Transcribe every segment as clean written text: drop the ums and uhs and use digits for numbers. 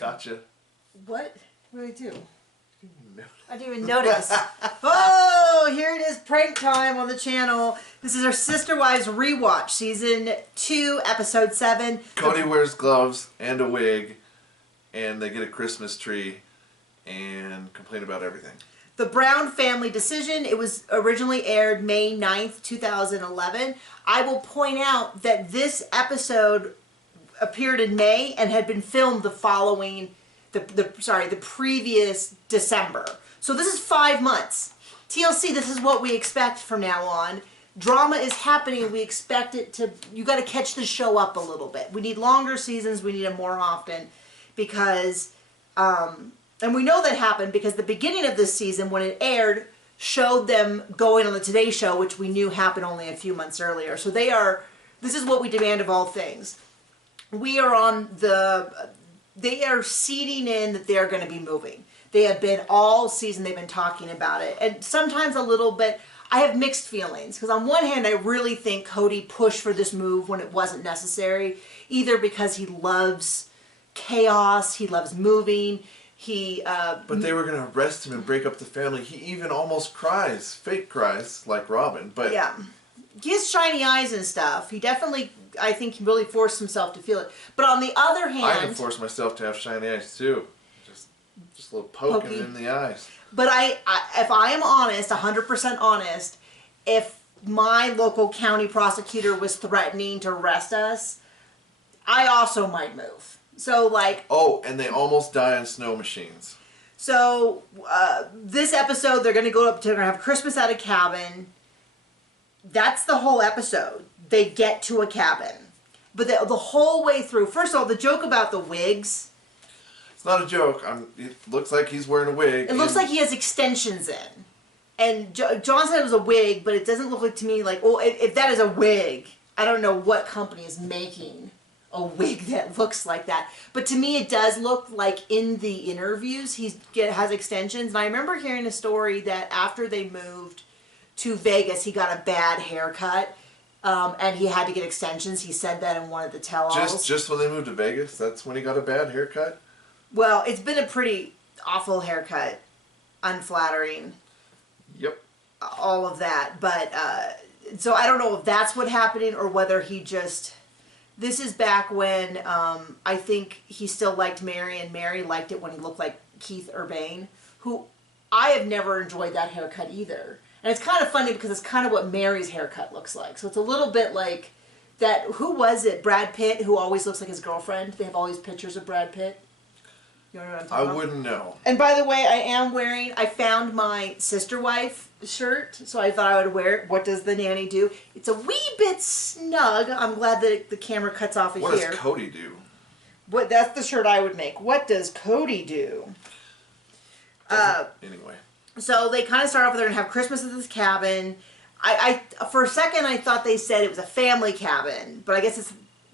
Gotcha. What? What did I do? No. I didn't even notice. Oh, here it is, prank time on the channel. This is our Sister Wives Rewatch, Season 2, Episode 7. Cody wears gloves and a wig, and they get a Christmas tree and complain about everything. The Brown Family Decision. It was originally aired May 9th, 2011. I will point out that this episode appeared in May and had been filmed the following, the previous December. So this is 5 months. TLC, this is what we expect from now on. Drama is happening. We expect it to, you got to catch the show up a little bit. We need longer seasons. We need them more often because, and we know that happened because the beginning of this season, when it aired, showed them going on the Today Show, which we knew happened only a few months earlier. So they are, this is what we demand of all things. We are on the, they are seeding in that they're going to be moving. They have been all season, they've been talking about it. And sometimes a little bit, I have mixed feelings. Because on one hand, I really think Cody pushed for this move when it wasn't necessary. Either because he loves chaos, he loves moving, he... but they were going to arrest him and break up the family. He even almost cries, fake cries, like Robin. But yeah. He has shiny eyes and stuff. He definitely, I think, he really forced himself to feel it. But on the other hand... I can force myself to have shiny eyes, too. Just a little poking in the eyes. But if I am honest, 100% honest, if my local county prosecutor was threatening to arrest us, I also might move. So, like... Oh, and they almost die on snow machines. So, this episode, they're going to go up to, they're going to have Christmas at a cabin. That's the whole episode. They get to a cabin. But the whole way through, first of all, the joke about the wigs... It's not a joke. It looks like he's wearing a wig. It looks like he has extensions in. And John said it was a wig, but it doesn't look like to me like, well, if that is a wig, I don't know what company is making a wig that looks like that. But to me, it does look like in the interviews, he has extensions. And I remember hearing a story that after they moved to Vegas, he got a bad haircut. And he had to get extensions. He said that in one of the tell-alls. Just when they moved to Vegas, that's when he got a bad haircut? Well, it's been a pretty awful haircut. Unflattering. Yep. All of that. But, so I don't know if that's what happening or whether he just... This is back when I think he still liked Mary, and Mary liked it when he looked like Keith Urban, who I have never enjoyed that haircut either. And it's kind of funny because it's kind of what Mary's haircut looks like. So it's a little bit like that... Who was it? Brad Pitt, who always looks like his girlfriend. They have all these pictures of Brad Pitt. You know what I'm talking about? I wouldn't know. And by the way, I found my sister wife shirt, so I thought I would wear it. What does the nanny do? It's a wee bit snug. I'm glad that the camera cuts off of here. What does Cody do? That's the shirt I would make. What does Cody do? Anyway. So they kind of start off with they're going to have Christmas at this cabin. I for a second I thought they said it was a family cabin, but I guess it's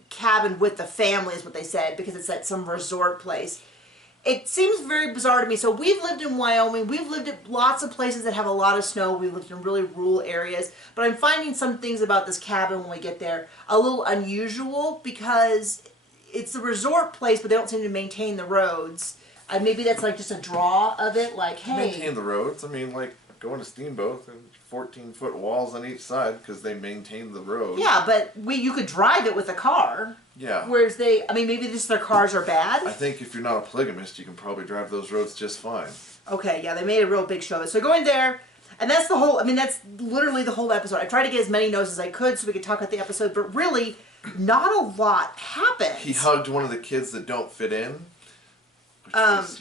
cabin with the family is what they said because it's at some resort place. It seems very bizarre to me. So we've lived in Wyoming. We've lived at lots of places that have a lot of snow. We've lived in really rural areas. But I'm finding some things about this cabin when we get there a little unusual because it's a resort place, but they don't seem to maintain the roads. Maybe that's like just a draw of it. Like, hey. Maintain the roads. I mean, like going to Steamboat and 14-foot walls on each side because they maintain the road. Yeah, but you could drive it with a car. Yeah. Whereas maybe just their cars are bad. I think if you're not a polygamist, you can probably drive those roads just fine. Okay, yeah, they made a real big show of it. So going there, and that's the whole, that's literally the whole episode. I tried to get as many notes as I could so we could talk about the episode, but really, not a lot happens. He hugged one of the kids that don't fit in, which was,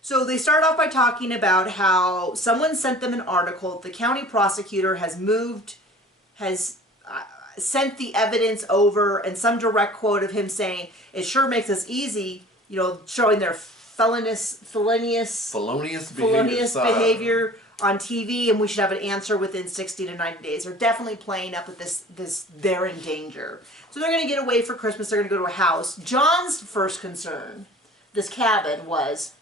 So they start off by talking about how someone sent them an article. The county prosecutor has sent the evidence over, and some direct quote of him saying, it sure makes us easy, showing their felonious behavior on TV, and we should have an answer within 60 to 90 days. They're definitely playing up with this they're in danger. So they're going to get away for Christmas. They're going to go to a house. John's first concern, this cabin, was...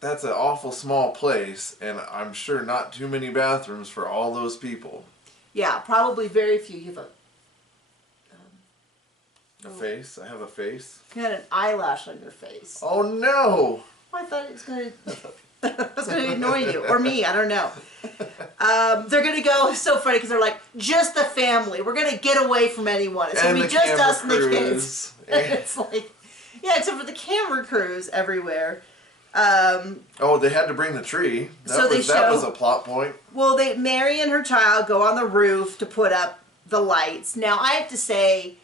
That's an awful small place, and I'm sure not too many bathrooms for all those people. Yeah, probably very few. You have A face? I have a face? You had an eyelash on your face. Oh no! I thought it was gonna. I was gonna annoy you or me. I don't know. They're gonna go. It's so funny because they're like just the family. We're gonna get away from anyone. It's gonna be just us and the kids. And it's like, yeah, except for the camera crews everywhere. Oh, they had to bring the tree. That was a plot point. Well, Mary and her child go on the roof to put up the lights. Now, I have to say,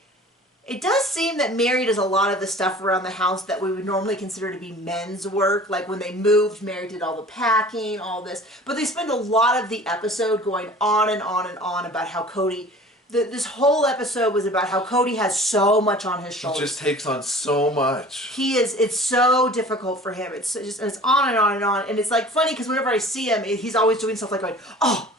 it does seem that Mary does a lot of the stuff around the house that we would normally consider to be men's work. Like when they moved, Mary did all the packing, all this. But they spend a lot of the episode going on and on and on about how Cody... This whole episode was about how Cody has so much on his shoulders. He just takes on so much. It's so difficult for him. It's on and on and on. And it's like funny because whenever I see him, he's always doing stuff like going, oh,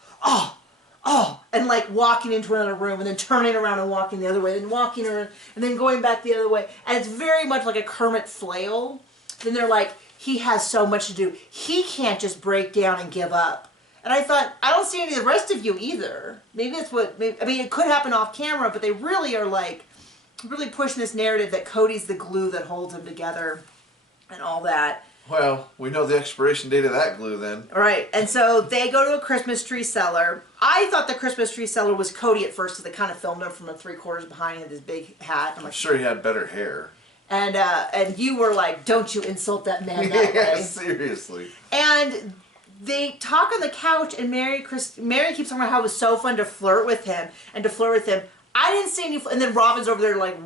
and like walking into another room and then turning around and walking the other way, then walking around and then going back the other way. And it's very much like a Kermit flail. Then they're like, he has so much to do. He can't just break down and give up. And I thought, I don't see any of the rest of you either. Maybe that's what, I mean, it could happen off camera, but they really are like, really pushing this narrative that Cody's the glue that holds them together and all that. Well, we know the expiration date of that glue then. Right, and so they go to a Christmas tree seller. I thought the Christmas tree seller was Cody at first, because they kind of filmed him from the 3/4 behind with his big hat. I'm sure he had better hair. And you were like, don't you insult that man that way. Yeah, seriously. And they talk on the couch, and Mary keeps talking about how it was so fun to flirt with him. I didn't see any, and then Robin's over there like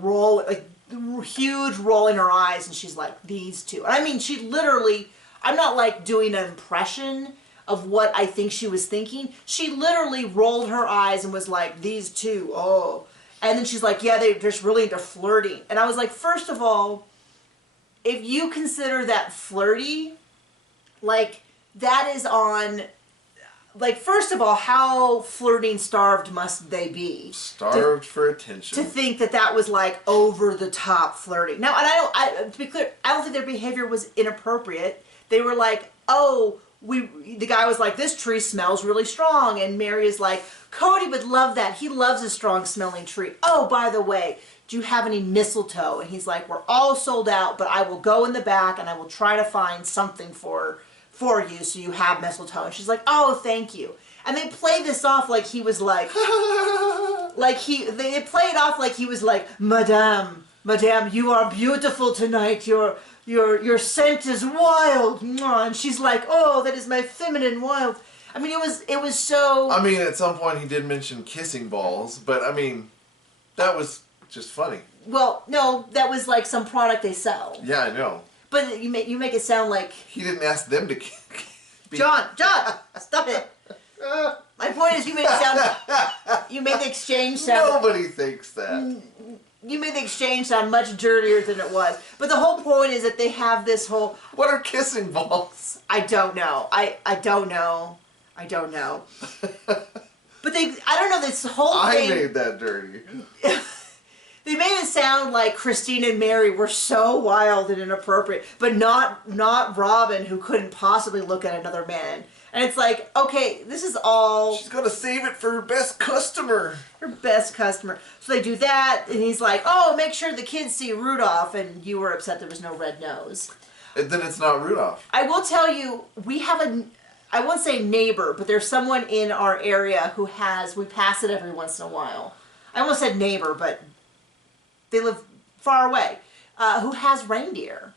huge rolling her eyes, and she's like, these two. And I mean, she literally, I'm not like doing an impression of what I think she was thinking. She literally rolled her eyes and was like, these two, oh. And then she's like, yeah, they're just really into flirting. And I was like, first of all, if you consider that flirty, like, that is on, like, first of all, how flirting starved must they be? Starved for attention. To think that was, like, over-the-top flirting. Now, and to be clear, I don't think their behavior was inappropriate. They were like, oh, the guy was like, this tree smells really strong. And Mary is like, Cody would love that. He loves a strong-smelling tree. Oh, by the way, do you have any mistletoe? And he's like, we're all sold out, but I will go in the back and I will try to find something for you so you have mistletoe. And she's like, oh, thank you. And they play this off like he was like, they play it off like he was like, Madame, you are beautiful tonight. Your scent is wild. And she's like, oh, that is my feminine wild. I mean, it was so... I mean, at some point he did mention kissing balls, but I mean, that was just funny. Well, no, that was like some product they sell. Yeah, I know. But you make it sound like... He didn't ask them to... John, stop it. My point is you made it sound... You made the exchange sound... Nobody thinks that. You made the exchange sound much dirtier than it was. But the whole point is that they have this whole... What are kissing balls? I don't know. I don't know. But I don't know, this whole thing... I made that dirty. They made it sound like Christine and Mary were so wild and inappropriate, but not Robin, who couldn't possibly look at another man. And it's like, okay, this is all... She's going to save it for her best customer. Her best customer. So they do that, and he's like, oh, make sure the kids see Rudolph, and you were upset there was no red nose. And then it's not Rudolph. I will tell you, we have I won't say neighbor, but there's someone in our area who we pass it every once in a while. I almost said neighbor, but... They live far away, who has reindeer.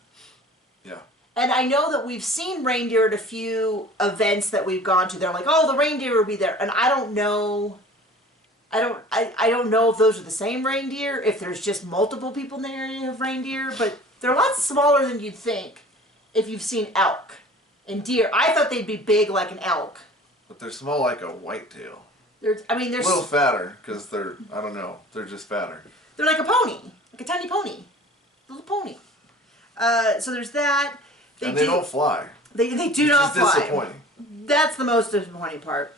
Yeah. And I know that we've seen reindeer at a few events that we've gone to. They're like, oh, the reindeer will be there. And I don't know. I don't know if those are the same reindeer, if there's just multiple people in the area who have reindeer. But they're a lot smaller than you'd think if you've seen elk and deer. I thought they'd be big like an elk. But they're small like a whitetail. They're a little fatter because they're just fatter. They're like a pony, like a tiny pony, little pony. So there's that. They don't fly. They do not fly. Disappointing. That's the most disappointing part.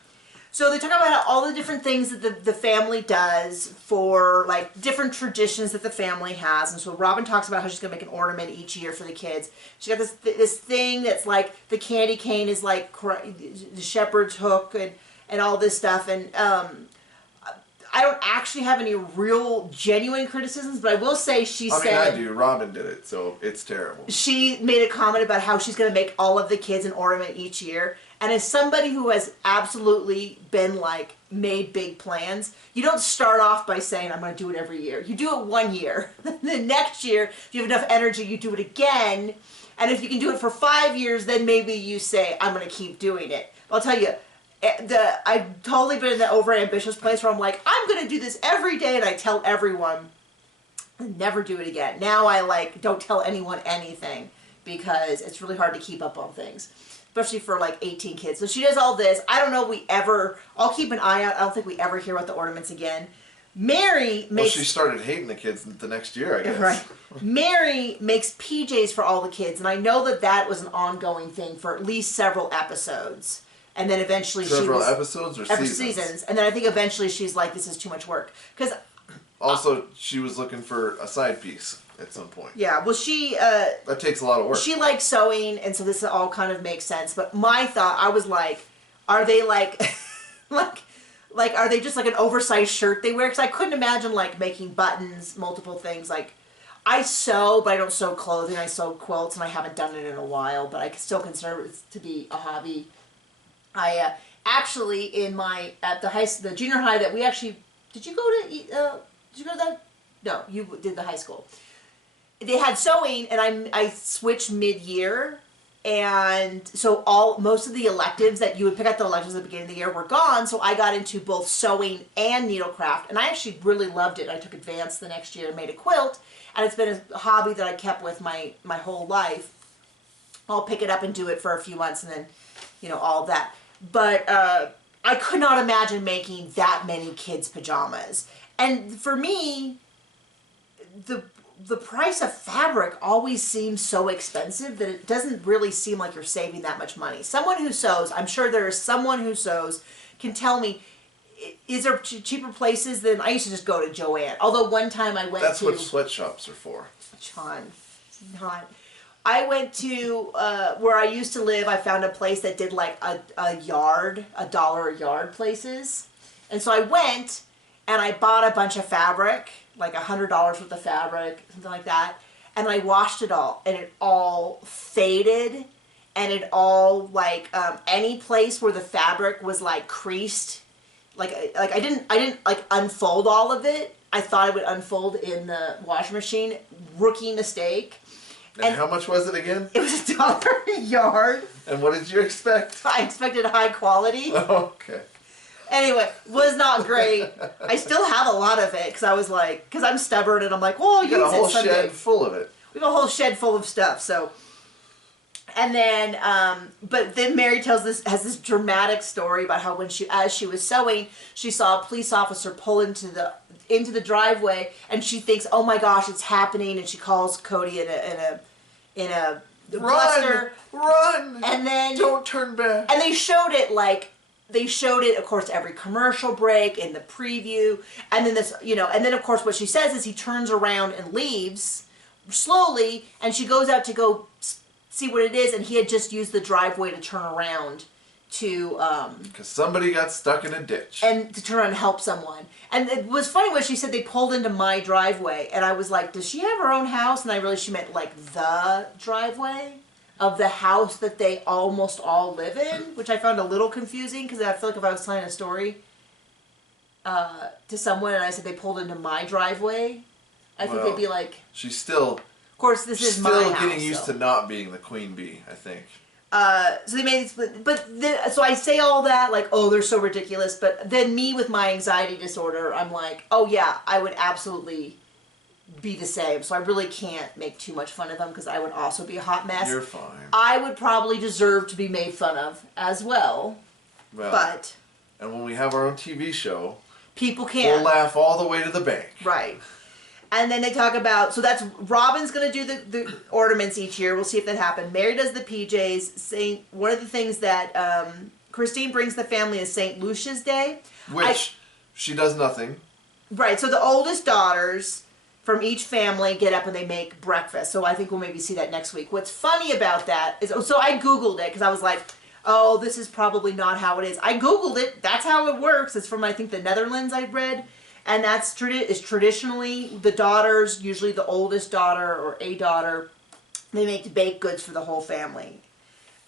So they talk about all the different things that the family does for like different traditions that the family has. And so Robin talks about how she's gonna make an ornament each year for the kids. She got this thing that's like the candy cane is like the shepherd's hook and all this stuff. And I don't actually have any real genuine criticisms, but I will say she I said... mean, I do. Robin did it, so it's terrible. She made a comment about how she's going to make all of the kids an ornament each year. And as somebody who has absolutely been, like, made big plans, you don't start off by saying, I'm going to do it every year. You do it one year. The next year, if you have enough energy, you do it again. And if you can do it for 5 years, then maybe you say, I'm going to keep doing it. I'll tell you, I've totally been in the overambitious place where I'm like, I'm going to do this every day, and I tell everyone, never do it again. Now I, like, don't tell anyone anything because it's really hard to keep up on things, especially for, like, 18 kids. So she does all this. I don't know if we ever, I'll keep an eye out. I don't think we ever hear about the ornaments again. Mary makes... Well, she started hating the kids the next year, I guess. Right. Mary makes PJs for all the kids, and I know that that was an ongoing thing for at least several episodes. And then eventually several episodes or seasons. And then I think eventually she's like, this is too much work. Because also, she was looking for a side piece at some point. Yeah, well, she... that takes a lot of work. She likes sewing, and so this all kind of makes sense. But my thought, I was like, are they like... like, are they just like an oversized shirt they wear? Because I couldn't imagine, like, making buttons, multiple things. Like, I sew, but I don't sew clothing. I sew quilts, and I haven't done it in a while. But I still consider it to be a hobby. I actually at the junior high that we actually did you go to that? No, you did the high school. They had sewing, and I switched mid-year, and so most of the electives that you would pick up the electives at the beginning of the year were gone. So I got into both sewing and needlecraft, and I actually really loved it. I took advanced the next year and made a quilt, and it's been a hobby that I kept with my whole life. I'll pick it up and do it for a few months, and then all that. But I could not imagine making that many kids' pajamas. And for me, the price of fabric always seems so expensive that it doesn't really seem like you're saving that much money. Someone who sews, I'm sure there is someone who sews, can tell me, is there cheaper places than... I used to just go to Joann. Although one time I went That's what sweatshops are for. John, not... I went to where I used to live. I found a place that did like a yard, $1 a yard places. And so I went and I bought a bunch of fabric, like $100 worth of fabric, something like that. And I washed it all, and it all faded, and it all like any place where the fabric was like creased, like I didn't like unfold all of it. I thought it would unfold in the washing machine. Rookie mistake. And how much was it again? It was $1 a yard. And what did you expect? I expected high quality. Oh, okay. Anyway, was not great. I still have a lot of it because I was like, because I'm stubborn and I'm like, well, I'll use it someday. You got a whole shed full of it. We have a whole shed full of stuff. So, and then, but then Mary has this dramatic story about how as she was sewing, she saw a police officer pull into the driveway, and she thinks, oh my gosh, it's happening, and she calls Cody in a bluster. Run! And then don't turn back. And they showed it, of course, every commercial break, in the preview, and then and then of course what she says is he turns around and leaves slowly, and she goes out to go see what it is, and he had just used the driveway to turn around to because somebody got stuck in a ditch and to turn around and help someone. And it was funny when she said they pulled into my driveway, and I was like, does she have her own house? And I realized she meant like the driveway of the house that they almost all live in, which I found a little confusing because I feel like if I was telling a story to someone and I said they pulled into my driveway, I think they'd be like, she's still, of course, this is my house. Still getting used to not being the queen bee, I think. So they made it, so I say all that like, oh, they're so ridiculous. But then me with my anxiety disorder, I'm like, oh yeah, I would absolutely be the same. So I really can't make too much fun of them because I would also be a hot mess. You're fine. I would probably deserve to be made fun of as well. But and when we have our own TV show, people can't. We'll laugh all the way to the bank. Right. And then they talk about, so that's, Robin's going to do the ornaments each year. We'll see if that happens. Mary does the PJs. One of the things that Christine brings the family is St. Lucia's Day. Which she does nothing. Right. So the oldest daughters from each family get up and they make breakfast. So I think we'll maybe see that next week. What's funny about that is, so I Googled it because I was like, oh, this is probably not how it is. I Googled it. That's how it works. It's from, I think, the Netherlands I read. And that's is traditionally the daughters, usually the oldest daughter or a daughter, they make baked goods for the whole family.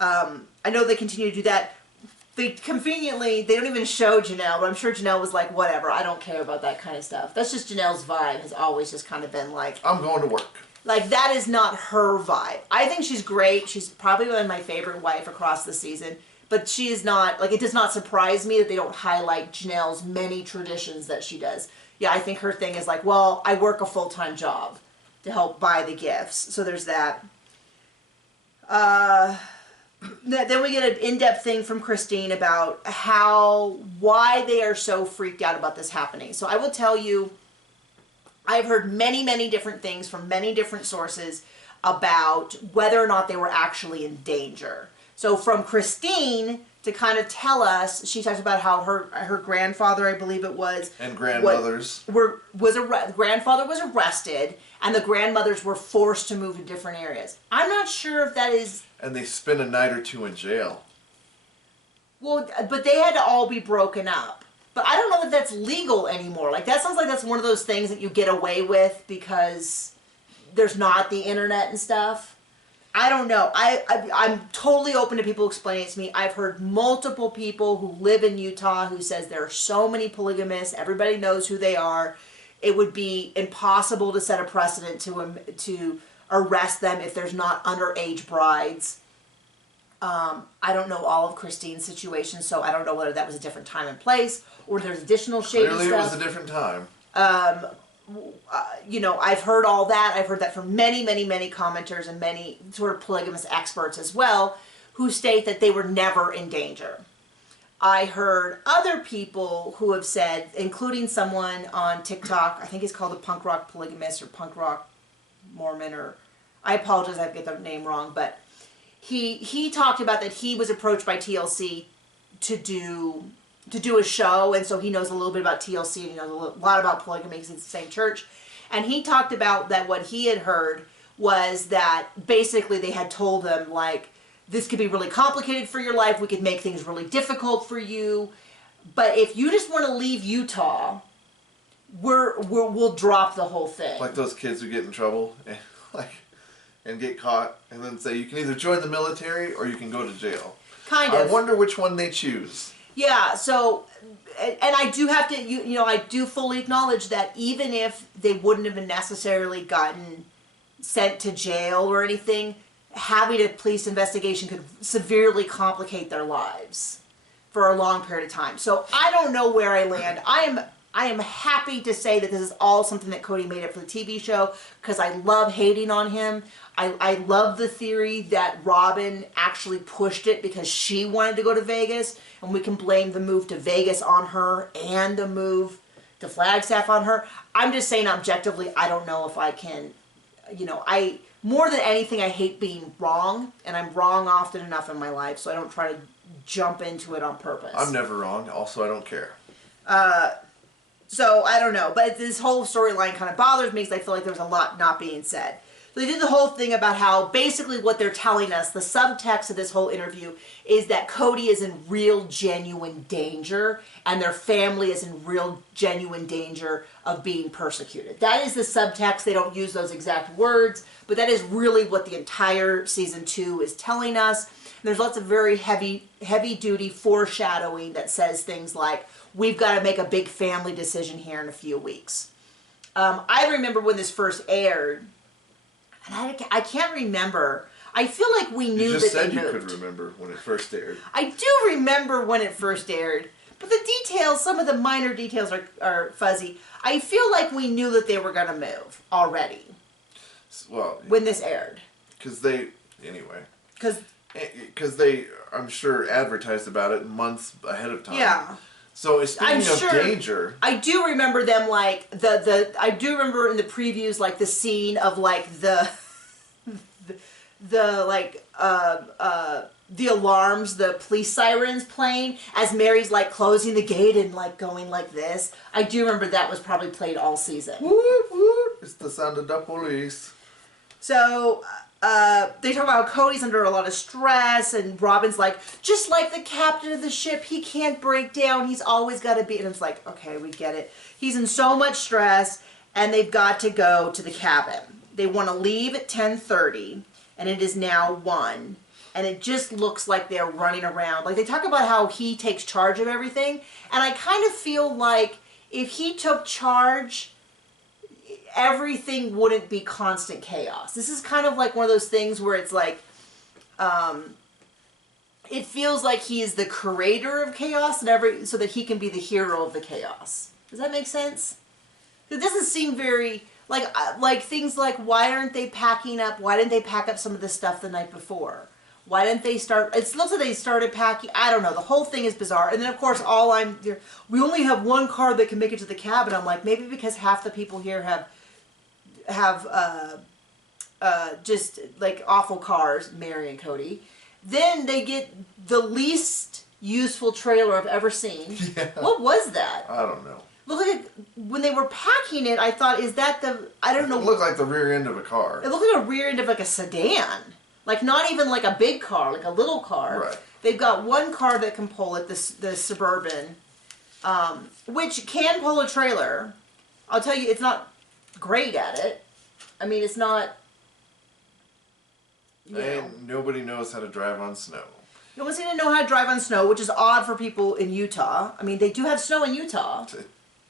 I know they continue to do that. They conveniently, they don't even show Janelle, but I'm sure Janelle was like, whatever, I don't care about that kind of stuff. That's just Janelle's vibe, has always just kind of been like, I'm going to work. Like, that is not her vibe. I think she's great. She's probably my favorite wife across the season. But she is not, like, it does not surprise me that they don't highlight Janelle's many traditions that she does. Yeah, I think her thing is like, well, I work a full-time job to help buy the gifts. So there's that. Then we get an in-depth thing from Christine about why they are so freaked out about this happening. So I will tell you, I've heard many, many different things from many different sources about whether or not they were actually in danger. So from Christine, to kind of tell us, she talks about how her grandfather, I believe it was, and grandmothers grandfather was arrested, and the grandmothers were forced to move to different areas. I'm not sure if that is. And they spent a night or two in jail. Well, but they had to all be broken up. But I don't know if that's legal anymore. Like, that sounds like that's one of those things that you get away with because there's not the internet and stuff. I don't know. I'm totally open to people explaining it to me. I've heard multiple people who live in Utah who says there are so many polygamists. Everybody knows who they are. It would be impossible to set a precedent to arrest them if there's not underage brides. I don't know all of Christine's situation, so I don't know whether that was a different time and place or there's additional shady stuff. Clearly it was a different time. I've heard all that. I've heard that from many, many, many commenters and many sort of polygamous experts as well, who state that they were never in danger. I heard other people who have said, including someone on TikTok, I think he's called a punk rock polygamist or punk rock Mormon, or I apologize, I get the name wrong, but he talked about that he was approached by TLC to do a show, and so he knows a little bit about TLC and he knows a lot about polygamy because it's the same church. And he talked about that what he had heard was that basically they had told him, like, this could be really complicated for your life, we could make things really difficult for you, but if you just want to leave Utah, we'll drop the whole thing. Like those kids who get in trouble and get caught and then say, you can either join the military or you can go to jail. Kind of. I wonder which one they choose. Yeah, so, and I do have to, I do fully acknowledge that even if they wouldn't have necessarily gotten sent to jail or anything, having a police investigation could severely complicate their lives for a long period of time. So I don't know where I land. I am happy to say that this is all something that Cody made up for the TV show because I love hating on him. I love the theory that Robin actually pushed it because she wanted to go to Vegas, and we can blame the move to Vegas on her and the move to Flagstaff on her. I'm just saying objectively, I don't know if I can, more than anything, I hate being wrong, and I'm wrong often enough in my life, so I don't try to jump into it on purpose. I'm never wrong. Also, I don't care. So, I don't know. But this whole storyline kind of bothers me because I feel like there's a lot not being said. So they did the whole thing about how basically what they're telling us, the subtext of this whole interview, is that Cody is in real, genuine danger, and their family is in real, genuine danger of being persecuted. That is the subtext. They don't use those exact words, but that is really what the entire season 2 is telling us. And there's lots of very heavy-duty foreshadowing that says things like, we've got to make a big family decision here in a few weeks. I remember when this first aired, and I can't remember. I feel like we knew that they moved. You just said you could remember when it first aired. I do remember when it first aired, but the details, some of the minor details are fuzzy. I feel like we knew that they were going to move already. Well, when this aired. Because they, I'm sure, advertised about it months ahead of time. Yeah. So speaking of danger, I do remember them like I do remember in the previews like the scene of like the alarms, the police sirens playing as Mary's like closing the gate and like going like this. I do remember that was probably played all season. Whoop, whoop. It's the sound of the police. So they talk about how Cody's under a lot of stress, and Robin's like, just like the captain of the ship, he can't break down. He's always got to be. And it's like, okay, we get it. He's in so much stress, and they've got to go to the cabin. They want to leave at 10:30, and it is now 1. And it just looks like they're running around. Like, they talk about how he takes charge of everything, and I kind of feel like if he took charge, everything wouldn't be constant chaos. This is kind of like one of those things where it's like, it feels like he is the creator of chaos, and so that he can be the hero of the chaos. Does that make sense? It doesn't seem very like things like, why aren't they packing up? Why didn't they pack up some of the stuff the night before? Why didn't they start? It looks like they started packing. I don't know. The whole thing is bizarre. And then, of course, we only have one car that can make it to the cabin. I'm like, maybe because half the people here have just like awful cars, Mary and Cody. Then they get the least useful trailer I've ever seen. Yeah. What was that? I don't know. Look like when they were packing it, I thought, is that I don't know. It looked like the rear end of a car. It looked like a rear end of like a sedan. Like not even like a big car, like a little car. Right. They've got one car that can pull it, the Suburban, which can pull a trailer. I'll tell you, it's not great at it. I mean, it's not. Nobody knows how to drive on snow. No one's going to know how to drive on snow, which is odd for people in Utah. I mean, they do have snow in Utah.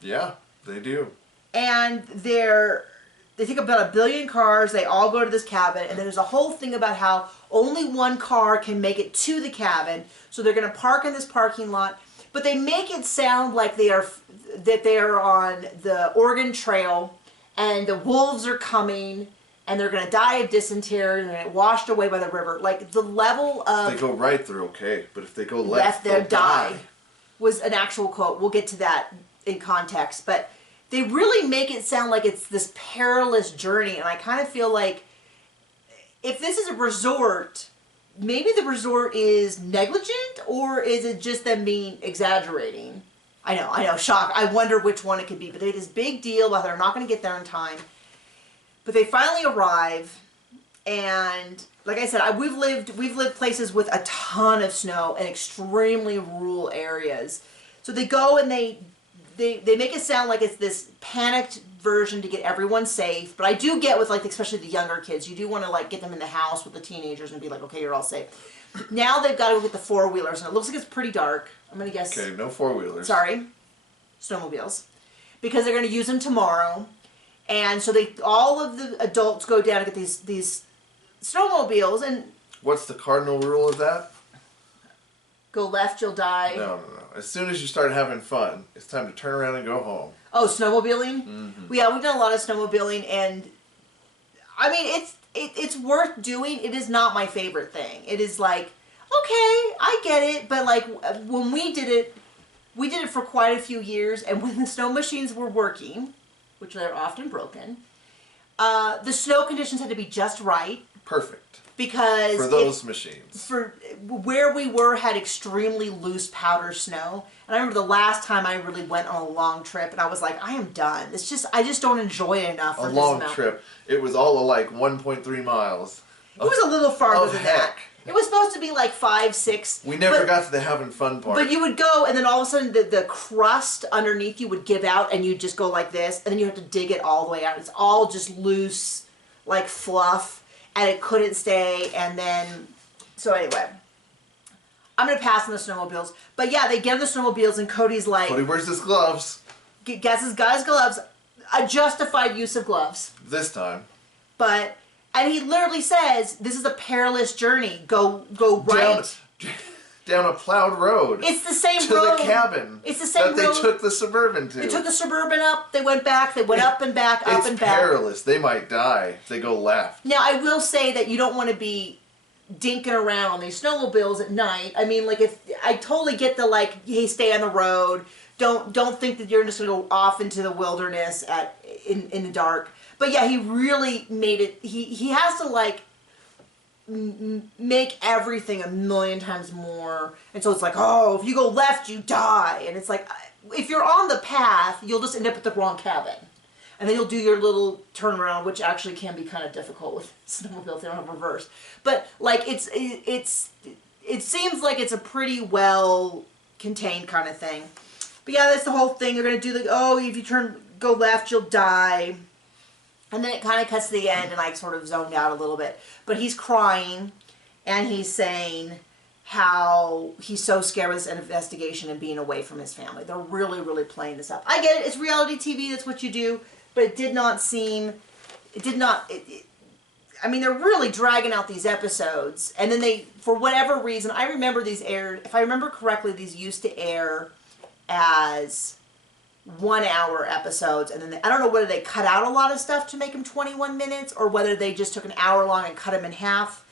Yeah, they do. And they take about 1 billion cars, they all go to this cabin, and then there's a whole thing about how only one car can make it to the cabin, so they're going to park in this parking lot. But they make it sound like they are on the Oregon Trail, and the wolves are coming, and they're going to die of dysentery, and they're going to get washed away by the river. Like, the level of... If they go right, they're okay, but if they go left, they'll they'll die. Was an actual quote. We'll get to that in context, but they really make it sound like it's this perilous journey, and I kind of feel like if this is a resort, maybe the resort is negligent, or is it just them being exaggerating? I know, shock. I wonder which one it could be, but they had this big deal about they're not going to get there in time. But they finally arrive, and like I said, we've lived places with a ton of snow and extremely rural areas. So they go and they make it sound like it's this panicked version to get everyone safe. But I do get with, like, especially the younger kids, you do want to, like, get them in the house with the teenagers and be like, okay, you're all safe. Now they've got to go get the four-wheelers, and it looks like it's pretty dark. I'm going to guess. Okay, no four-wheelers. Sorry. Snowmobiles. Because they're going to use them tomorrow. And so all of the adults go down and get these snowmobiles, and... What's the cardinal rule of that? Go left, you'll die. No. As soon as you start having fun, it's time to turn around and go home. Oh, snowmobiling? Mm-hmm. Yeah, we've done a lot of snowmobiling, and I mean, it's worth doing. It is not my favorite thing. It is like, okay, I get it, but like when we did it for quite a few years, and when the snow machines were working, which they're often broken, the snow conditions had to be just right. Perfect. Because for those machines. For where we were had extremely loose powder snow. And I remember the last time I really went on a long trip, and I was like, I am done. It's just, I just don't enjoy it enough for a long trip. It was all of like 1.3 miles. It was a little farther than that. Heck. It was supposed to be like 5, 6. We never got to the having fun part. But you would go, and then all of a sudden the crust underneath you would give out, and you'd just go like this, and then you have to dig it all the way out. It's all just loose, like fluff. And it couldn't stay, and then, so anyway, I'm going to pass on the snowmobiles. But yeah, they get on the snowmobiles, and Cody's like... Cody wears his gloves. Gets his guy's gloves, a justified use of gloves. This time. But, and he literally says, this is a perilous journey. Go right. Down a plowed road. It's the same to road. To the cabin. It's the same road. That they took the Suburban to. They took the Suburban up, they went back, they went up and back, up and back. It's perilous. They might die if they go left. Now, I will say that you don't want to be dinking around on these snowmobiles at night. I mean, like, if I totally get the, like, hey, stay on the road. Don't think that you're just going to go off into the wilderness in the dark. But yeah, he really made it, he has to, like, make everything a million times more, and so it's like, oh, if you go left you die, and it's like, if you're on the path you'll just end up at the wrong cabin. and then you'll do your little turnaround, which actually can be kind of difficult with snowmobiles. They don't have reverse, but like it seems like it's a pretty well contained kind of thing. But yeah, that's the whole thing. They're gonna do the, oh, if you go left, you'll die. And then it kind of cuts to the end, and I sort of zoned out a little bit. But he's crying, and he's saying how he's so scared of this investigation and being away from his family. They're really, really playing this up. I get it. It's reality TV. That's what you do. But it did not seem... I mean, they're really dragging out these episodes. And then they, for whatever reason, I remember these aired... If I remember correctly, these used to air as 1 hour episodes, and then I don't know whether they cut out a lot of stuff to make them 21 minutes or whether they just took an hour long and cut them in half.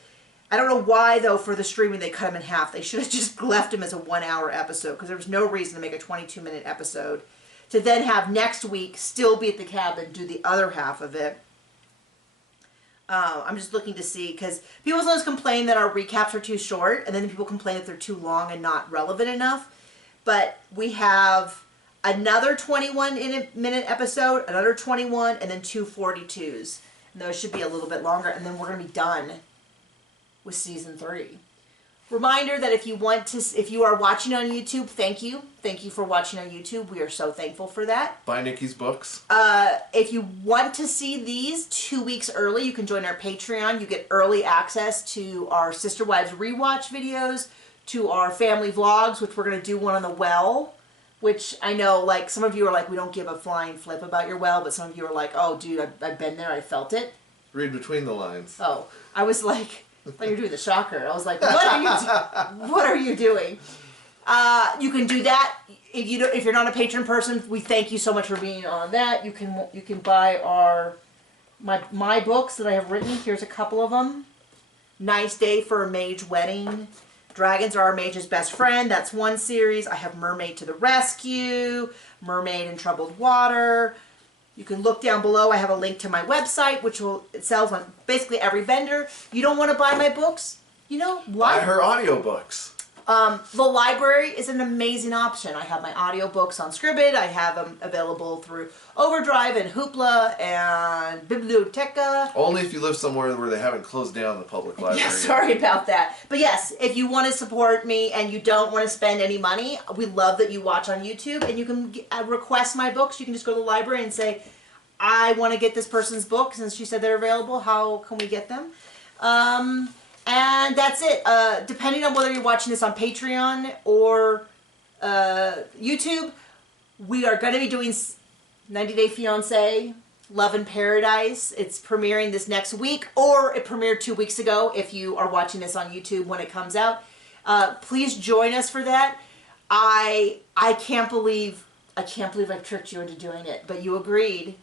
I don't know why, though, for the streaming they cut them in half. They should have just left them as a 1 hour episode, because there was no reason to make a 22-minute episode to then have next week still be at the cabin, do the other half of it. I'm just looking to see, because people sometimes complain that our recaps are too short, and then people complain that they're too long and not relevant enough. But we have another 21-minute episode, another 21, and then 2 42s. And those should be a little bit longer, and then we're going to be done with season 3. Reminder that if you are watching on YouTube, thank you. Thank you for watching on YouTube. We are so thankful for that. Buy Nikki's books. If you want to see these 2 weeks early, you can join our Patreon. You get early access to our Sister Wives Rewatch videos, to our family vlogs, which we're going to do one on the well, which I know, like, some of you are like, we don't give a flying flip about your well, but some of you are like, oh, dude, I've been there, I felt it. Read between the lines. Oh, I was like, I thought you were doing the shocker. I was like, what are you doing? You can do that. If you're not a patron person, we thank you so much for being on that. You can buy my books that I have written. Here's a couple of them. Nice Day for a Mage Wedding. Dragons Are Our Mage's Best Friend. That's one series. I have Mermaid to the Rescue. Mermaid in Troubled Water. You can look down below. I have a link to my website, which it sells on basically every vendor. You don't want to buy my books? Buy her audiobooks. The library is an amazing option. I have my audiobooks on Scribd. I have them available through Overdrive and Hoopla and Biblioteca. Only if you live somewhere where they haven't closed down the public library. Yeah, sorry about that. But yes, if you want to support me and you don't want to spend any money, we love that you watch on YouTube, and you can request my books. You can just go to the library and say, I want to get this person's book since she said they're available. How can we get them? And that's it. Depending on whether you're watching this on Patreon or YouTube, we are going to be doing 90 Day Fiancé, Love in Paradise. It's premiering this next week, or it premiered 2 weeks ago if you are watching this on YouTube when it comes out. Please join us for that. I can't believe I've tricked you into doing it, but you agreed.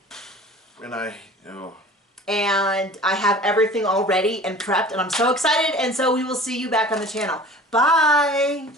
And I have everything all ready and prepped, and I'm so excited, and so we will see you back on the channel. Bye!